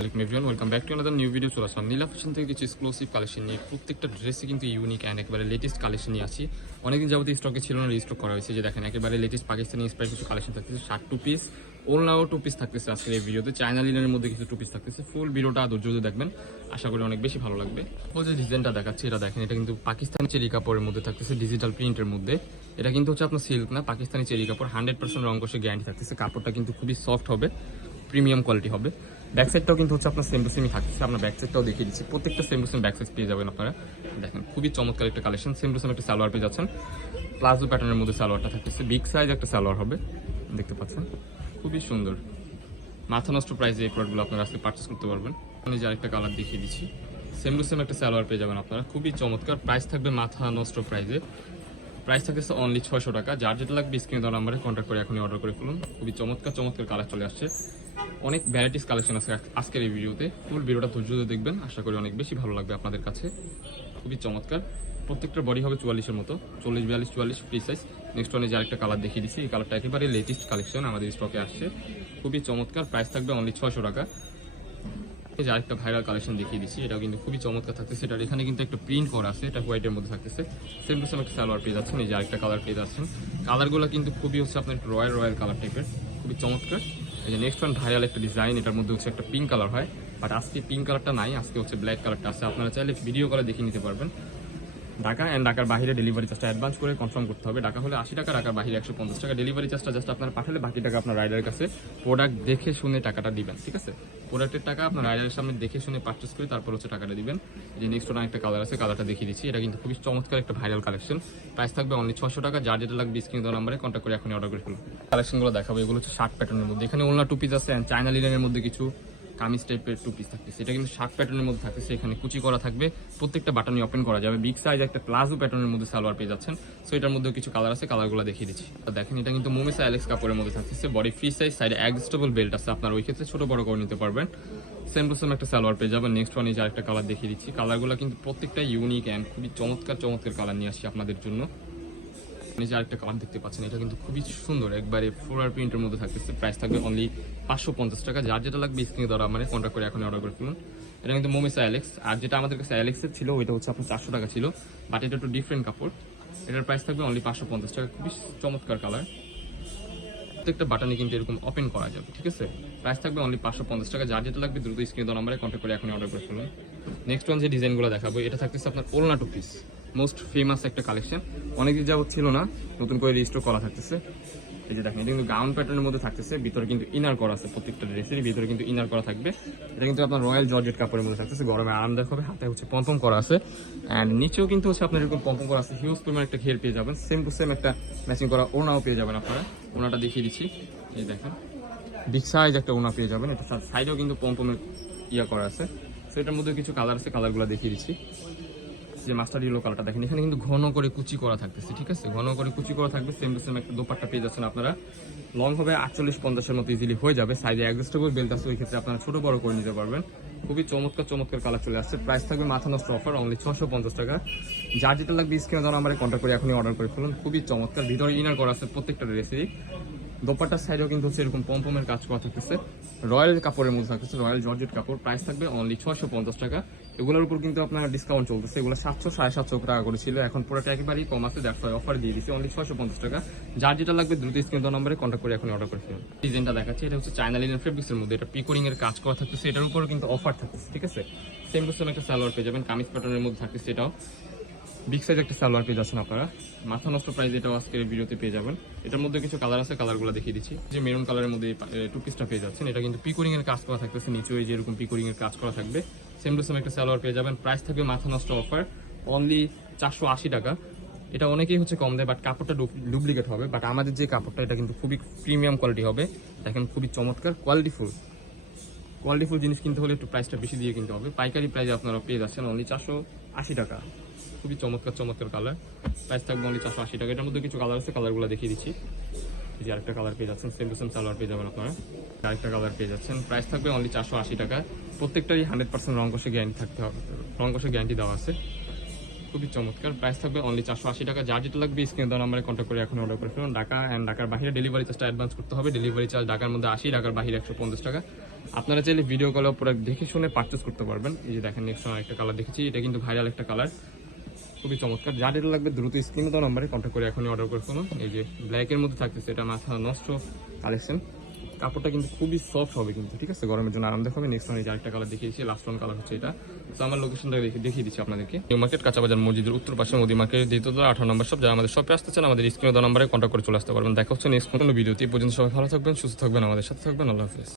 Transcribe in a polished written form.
Welcome everyone, welcome back to another new video. চলে আসলাম নীলা fashion থেকে কিছু এক্সক্লুসিভ কালেকশন নিয়ে। প্রত্যেকটা ড্রেসে কিন্তু ইউনিক অ্যান্ড একেবারে লেটেস্ট কালেকশন নিয়ে আসি। অনেকদিন যাবতীয় স্টকে ছিল না, রিস্টক করা হয়েছে। যে দেখেন একেবারে লেটেস্ট পাকিস্তানি ইন্সপায়ার কিছু কালেকশন থাকতেছে। শার্ট টু পিস, ওলনাও টু পিস থাকতেছে আজকের এই ভিডিওতে। চায়না লিনের মধ্যে কিছু টু পিস থাকতেছে। ফুল ভিডিওটা ধৈর্য ধরে দেখবেন, আশা করি অনেক বেশি ভালো লাগবে। ও যে ডিজাইনটা দেখাচ্ছি এটা দেখেন, এটা কিন্তু পাকিস্তানি চেরি কাপড়ের মধ্যে থাকতেছে, ডিজিটাল প্রিন্টের মধ্যে। এটা কিন্তু হচ্ছে আপনার সিল্ক না, পাকিস্তানি চেরি কাপড়। 100% রং কষে গ্যারান্টি থাকতেছে। কাপড়টা কিন্তু খুবই সফট হবে, প্রিমিয়াম কোয়ালিটি হবে। ব্যাক সাইডটাও কিন্তু হচ্ছে আপনার সেম টু সেমই থাকছে। আপনার ব্যাক সাইডটাও দেখিয়ে দিচ্ছি, প্রত্যেকটা same to same back side পেয়ে যাবেন আপনারা। দেখেন খুবই চমৎকার একটা কালেকশন। সেম টু সেম একটা সালোয়ার পেয়ে যাচ্ছেন, প্লাজো প্যাটার্নের মধ্যে সালোয়ারটা থাকতেছে। বিগ সাইজ একটা সালোয়ার হবে, দেখতে পাচ্ছেন খুবই সুন্দর। মাথা নষ্ট প্রাইসে এই প্রোডাক্টগুলো আপনারা আজকে পারচেস করতে পারবেন। আমি যে আরেকটা কালার দেখিয়ে দিচ্ছি, সেম টু সেম একটা সালোয়ার পেয়ে যাবেন আপনারা, খুবই চমৎকার। প্রাইস থাকবে মাথা নষ্ট প্রাইসে। প্রাইস থাকতেছে অনলি 600 টাকা। যার যেটা লাগবে স্ক্রিনে দেওয়া নাম্বারে কন্ট্যাক্ট করে এখনই অর্ডার করে ফেলুন। খুবই চমৎকার চমৎকার কালার চলে আসছে। অনেক ভ্যারাইটিস কালেকশন আছে আজকের এই ভিডিওতে। ফুল ভিডিওটা ধৈর্য ধরে দেখবেন, আশা করি অনেক বেশি ভালো লাগবে আপনাদের কাছে। খুবই চমৎকার। প্রত্যেকটা বডি হবে 44-এর মতো, 40, 42, 44 ফ্রি সাইজ। নেক্সট ওয়ানে যে আরেকটা কালার দেখিয়ে দিচ্ছি, এই কালারটা একেবারে লেটেস্ট কালেকশন আমাদের স্টকে আসছে। খুবই চমৎকার। প্রাইস থাকবে অনলি 600 টাকা। এই যে আরেকটা ভাইরাল কালেকশন দেখিয়ে দিচ্ছি, এটাও কিন্তু খুবই চমৎকার থাকতেছে। এটার এখানে কিন্তু একটা প্রিন্ট করা আছে, এটা হোয়াইটের মধ্যে থাকতেছে। সেম টু সেম একটা সালোয়ার পেয়ে যাচ্ছেন। এই যে আরেকটা কালার পেয়ে যাচ্ছেন। কালারগুলো কিন্তু খুবই হচ্ছে আপনার একটু রয়্যাল রয়্যাল কালার টাইপের, খুবই চমৎকার। এই যে নেক্সট ওয়ান ভাইরাল একটা ডিজাইন, এটার মধ্যে হচ্ছে একটা পিঙ্ক কালার হয়, বাট আজকে পিঙ্ক কালারটা নাই, আজকে হচ্ছে ব্ল্যাক কালারটা আছে। আপনারা চাইলে ভিডিও কলে দেখে নিতে পারবেন। ঢাকা অ্যান্ড ঢাকার বাইরে ডেলিভারি চার্জটা অ্যাডভান্স করে কনফার্ম করতে হবে। ঢাকা হলে 80 টাকা, ঢাকার বাইরে 150 টাকা। ডেলিভারি চার্জটা জাস্ট আপনার পাঠালে বাকি টাকা আপনার রাইডারের কাছে প্রোডাক্ট দেখে শুনে টাকাটা দিবেন, ঠিক আছে? প্রোডাক্টের টাকা আপনার রাইডারের সামনে দেখে শুনে পারচেস করে তারপর হচ্ছে টাকাটা দিবেন। যে নেক্সট ওটা একটা কালার আছে, কালারটা দেখিয়ে দিচ্ছি। এটা কিন্তু খুবই চমৎকার একটা ভাইরাল কালেকশন। প্রাইস থাকবে অনলি 600 টাকা। যার যেটা লাগবে স্ক্রিনে দেওয়া নাম্বারে কন্ট্যাক্ট করে এখনই অর্ডার করে ফেলুন। কালেকশনগুলো দেখাবো, এগুলো হচ্ছে শার্ট প্যাটার্নের মধ্যে। এখানে ওলনা টু পিস আছে, চায়না লিনের মধ্যে কিছু কামিজ টাইপের টু পিস থাকতেছে। এটা কিন্তু শার্ট প্যাটার্নের মধ্যে থাকতেছে, এখানে কুচি করা থাকবে, প্রত্যেকটা বাটনই ওপেন করা যাবে। বিগ সাইজ একটা প্লাজো প্যাটার্নের মধ্যে সালোয়ার পেয়ে যাচ্ছেন। সো এটার মধ্যে কিছু কালার আছে, কালারগুলো দেখিয়ে দিচ্ছি। দেখেন এটা কিন্তু মোমেসা অ্যালেক্স কাপড়ের মধ্যে থাকতেছে। বডি ফ্রি সাইজ, সাইডে অ্যাডজাস্টেবল বেল্ট আছে, আপনার ওই ক্ষেত্রে ছোট বড় করে নিতে পারবেন। সেম টু সেম একটা সালোয়ার পেয়ে যাবেন। নেক্সট ওয়ান এই যে আরেকটা কালার দেখিয়ে দিচ্ছি। কালারগুলো কিন্তু প্রত্যেকটা ইউনিক অ্যান্ড খুবই চমৎকার চমৎকার কালার নিয়ে আসছি আপনাদের জন্য। নিচে আরেকটা কালার দেখতে পাচ্ছেন, এটা কিন্তু খুবই সুন্দর, একবারে ফ্লোরাল প্রিন্টের মধ্যে থাকতেছে। প্রাইস থাকবে অনলি 550 টাকা। যার যেটা লাগবে স্ক্রিনে দেওয়া মানে কন্ট্যাক্ট করে এখন অর্ডার করে ফেলুন। এটা কিন্তু মোমেসা অ্যালেক্স, আর যেটা আমাদের কাছে অ্যালেক্সের ছিল ওইটা হচ্ছে আপনার 400 টাকা ছিল, বাট এটা একটু ডিফারেন্ট কাপড়। এটার প্রাইস থাকবে অনলি 550 টাকা। খুবই চমৎকার কালার। প্রত্যেকটা বাটনে কিন্তু এরকম ওপেন করা যাবে, ঠিক আছে? প্রাইস থাকবে অনলি 550 টাকা। যার যেটা লাগবে দ্রুত স্ক্রিনে দেওয়া নাম্বারে কন্ট্যাক্ট করে এখন অর্ডার করে ফেলুন। নেক্সট ওয়ান যে ডিজাইনগুলো দেখাবো, এটা থাকতেছে আপনার ওলনা টু পিস, মোস্ট ফেমাস একটা কালেকশন। অনেকদিন যাবত ছিল না, নতুন করে রিস্টোর করা থাকতেছে। এই যে দেখেন, এটা কিন্তু গাউন প্যাটার্নের মধ্যে থাকতেছে, ভিতরে কিন্তু ইনার করা আছে। প্রত্যেকটা ড্রেসের ভিতরে কিন্তু ইনার করা থাকবে। এটা কিন্তু আপনার রয়্যাল জর্জেট কাপড়ের মধ্যে থাকতেছে, গরমে আরামদায়ক হবে। হাতে হচ্ছে পম্পম করা আছে, অ্যান্ড নিচেও কিন্তু হচ্ছে আপনার এরকম পম্পম করা আছে। হিউজ পরিমাণ একটা ঘের পেয়ে যাবেন। সেম টু সেম একটা ম্যাচিং করা ওনাও পেয়ে যাবেন আপনারা। ওনাটা দেখিয়ে দিচ্ছি, এই দেখেন বিগ সাইজ একটা ওনা পেয়ে যাবেন। এটা সাইডেও কিন্তু পম্পমের ইয়া করা আছে। সো এটার মধ্যে কিছু কালার আছে, কালারগুলো দেখিয়ে দিচ্ছি। যে মাস্টার ইয়েলো কালারটা দেখেন, এখানে কিন্তু ঘন করে কুচি করা থাকতেছে, ঠিক আছে? ঘন করে কুচি করা থাকবে। সেম টু সেম একটা দোপাট্টা পেয়ে যাচ্ছেন আপনারা। লং হবে 48-50-এর মতো ইজিলি হয়ে যাবে। সাইডে অ্যাডজাস্টেবল বেল্ট আছে, ওই ক্ষেত্রে আপনারা ছোট বড় করে নিতে পারবেন। খুবই চমৎকার চমৎকার কালার চলে আসছে। প্রাইস থাকবে মাথা নষ্ট অফার অনলি 650 টাকা। যার যেটা লাগবে স্ক্রিনে দেওয়া নাম্বারে কন্ট্যাক্ট করে এখনই অর্ডার করে ফেলুন। খুবই চমৎকার, ভিতরে ইনার করা আছে প্রত্যেকটা ড্রেসেরই। দোপাট্টার সাইডেও কিন্তু হচ্ছে এরকম পম্পমের কাজ করা থাকতেছে, রয়্যাল কাপড়ের মধ্যে থাকতেছে, রয়্যাল জর্জেট কাপড়। প্রাইস থাকবে অনলি 650 টাকা। এগুলোর উপর কিন্তু আপনার ডিসকাউন্ট চলতেছে, এগুলো 700-750 টাকা করে ছিল, এখন পুরোটা একেবারেই কম আছে। দ্যাটস ওয়াই অফার দিয়ে দিচ্ছে অনলি 650 টাকা। যার যেটা লাগবে দ্রুত স্ক্রিন দেওয়া নম্বরে কন্ট্যাক্ট করে এখন অর্ডার করে ফেলুন। ডিজাইনটা দেখাচ্ছে, এটা হচ্ছে চায়না লিনেন ফেব্রিক্সের মধ্যে, এটা পিকোরিং এর কাজ করা থাকতেছে। এটার উপর কিন্তু অফার থাকতেছে, ঠিক আছে? সেম টু সেম একটা সালোয়ার পেয়ে যাবেন, কামিজ প্যাটার্নের মধ্যে থাকতেছে। এটাও বিগ সাইজ একটা সালোয়ার পেয়ে যাচ্ছেন আপনারা। মাথা নষ্ট প্রাইস এটাও আজকের ভিডিওতে পেয়ে যাবেন। এটার মধ্যে কিছু কালার আছে, কালারগুলো দেখিয়ে দিচ্ছি। যে মেরুন কালারের মধ্যে টু পিসটা পেয়ে যাচ্ছেন, এটা কিন্তু পিকোরিং এর কাজ করা থাকতেছে। নিচে ওই যে এরকম পিকোরিং এর কাজ করা থাকবে। সেম টু সেম একটা সালোয়ার পেয়ে যাবেন। প্রাইস থাকবে মাথা নষ্ট অফার অনলি 480 টাকা। এটা অনেকেই হচ্ছে কম দেয়, বাট কাপড়টা ডুপ্লিকেট হবে। বাট আমাদের যে কাপড়টা, এটা কিন্তু খুবই প্রিমিয়াম কোয়ালিটি হবে। দেখেন খুবই চমৎকার কোয়ালিটিফুল জিনিস কিনতে হলে একটু প্রাইসটা বেশি দিয়ে কিনতে হবে। পাইকারি প্রাইসে আপনারা পেয়ে যাচ্ছেন অনলি 480 টাকা। খুবই চমৎকার চমৎকার কালার। প্রাইস থাকবে অনলি 480 টাকা। এটার মধ্যে কিছু কালার আছে, কালারগুলো দেখিয়ে দিচ্ছি। এই যে আরেকটা কালার পেয়ে যাচ্ছেন, সেম টু সেম সালোয়ার পেয়ে যাবেন আপনারা। আরেকটা কালার পেয়ে যাচ্ছেন। প্রাইস থাকবে অনলি 480 টাকা। প্রত্যেকটারই 100% রং কষে গ্যারান্টি থাকতে হবে, রং কষে গ্যারান্টি দেওয়া আছে। খুবই চমৎকার। প্রাইস থাকবে অনলি 480 টাকা। যার যেটা লাগবে স্ক্রিনে দেওয়া নাম্বারে কন্ট্যাক্ট করে এখন অর্ডার করে ফেলুন। ঢাকা অ্যান্ড ঢাকার বাইরে ডেলিভারি চার্জটা অ্যাডভান্স করতে হবে। ডেলিভারি চার্জ ঢাকার মধ্যে 80, ঢাকার বাইরে 150 টাকা। আপনারা চাইলে ভিডিও কলে প্রোডাক্ট দেখে শুনে পারচেস করতে পারবেন। এই যে দেখেন নেক্সট একটা কালার দেখেছি, এটা কিন্তু ভাইরাল একটা কালার, খুবই চমৎকার। যার এটা লাগবে দ্রুত স্ক্রিনে দেওয়া নাম্বারে কন্ট্যাক্ট করে এখনই অর্ডার করে ফেলুন। এই যে ব্ল্যাকের মধ্যে থাকতেছে, এটা মাথা নষ্ট কালেকশন, কাপড়টা কিন্তু খুবই সফট হবে কিন্তু, ঠিক আছে, গরমের জন্য আরামদায়ক হবে। নেক্সট এই যে আরেকটা কালার দেখিয়েছি, লাস্ট ওয়ান কালার হচ্ছে এটা। তো আমার লোকেশনটা দেখিয়ে দিচ্ছি আপনাদেরকে, নিউ মার্কেট কাঁচাবাজার মসজিদের উত্তর পাশে মোদি মার্কেট 18 নম্বর সব। যারা আমাদের শপে আসতে চান আমাদের স্ক্রিনে দেওয়া নাম্বারে কন্ট্যাক্ট করে চলে আসতে পারবেন। দেখা হচ্ছে নেক্সট কোনো ভিডিওতে। এই পর্যন্ত সবাই ভালো থাকবেন, সুস্থ থাকবেন, আমাদের সাথে থাকবেন। আল্লাহ হাফেজ।